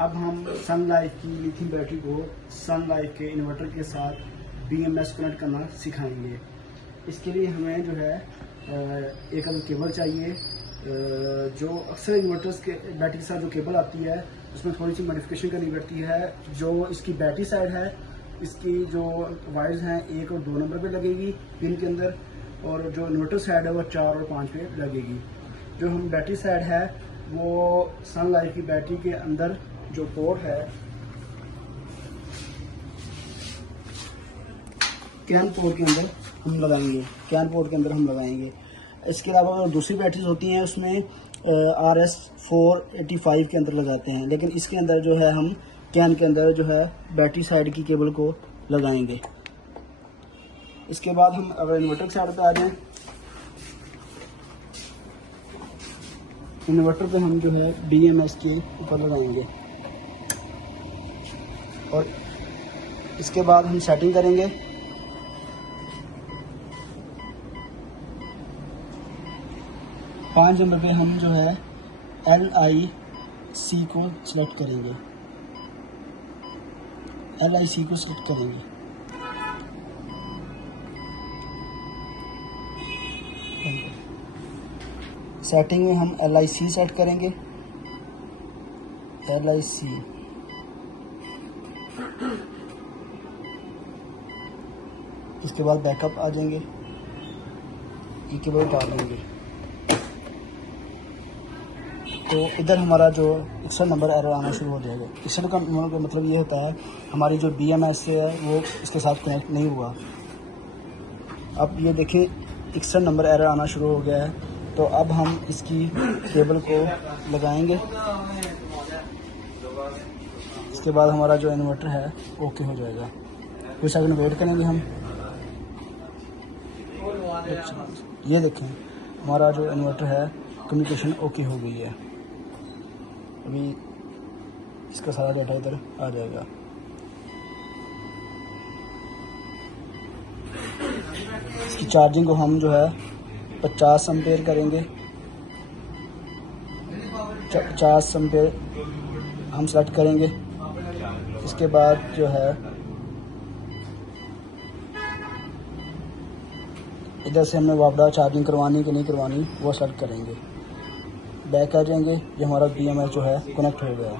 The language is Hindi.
अब हम सन लाइफ की लिथियम बैटरी को सन लाइफ के इन्वर्टर के साथ BMS कनेक्ट करना सिखाएंगे। इसके लिए हमें जो है एक अलग केबल चाहिए। जो अक्सर इन्वर्टर्स के बैटरी के साथ जो केबल आती है उसमें थोड़ी सी मॉडिफिकेशन करनी पड़ती है। जो इसकी बैटरी साइड है, इसकी जो वायर्स हैं 1 और 2 नंबर पे लगेगी पिन के अंदर, और जो इन्वर्टर साइड है वो 4 और 5 पे लगेगी। जो हम बैटरी साइड है वो सन लाइफ की बैटरी के अंदर जो पोर्ट है कैन पोर्ट के अंदर हम लगाएंगे। इसके अलावा दूसरी बैटरीज होती हैं उसमें RS485 के अंदर लगाते हैं, लेकिन इसके अंदर जो है हम कैन के अंदर जो है बैटरी साइड की केबल को लगाएंगे। इसके बाद हम अगर इन्वर्टर साइड पे आ जाएं, इन्वर्टर पे हम जो है BMS के ऊपर लगाएंगे और इसके बाद हम सेटिंग करेंगे। पाँच नंबर पे हम जो है LIC को सिलेक्ट करेंगे। सेटिंग में हम LIC सेट करेंगे। LIC इसके बाद बैकअप आ जाएंगे, ये केबल उतार देंगे तो इधर हमारा जो 61 नंबर एरर आना शुरू हो जाएगा। 61 का मतलब ये होता है हमारी जो BMS है वो इसके साथ कनेक्ट नहीं हुआ। अब ये देखिए 61 नंबर एरर आना शुरू हो गया है, तो अब हम इसकी केबल को लगाएंगे। इसके बाद हमारा जो इन्वर्टर है ओके हो जाएगा। कुछ सेकंड वेट करेंगे हम। ये देखें हमारा जो इन्वर्टर है कम्युनिकेशन ओके हो गई है। अभी इसका सारा डाटा इधर आ जाएगा। इसकी चार्जिंग को हम जो है 50 एम्पेयर करेंगे। 50 एम्पेयर हम सेलेक्ट करेंगे। इसके बाद जो है इधर से हमने वापड़ा चार्जिंग करवानी कि नहीं करवानी वो सेलेक्ट करेंगे। बैक आ जाएंगे, ये हमारा BMS जो है कनेक्ट हो गया है।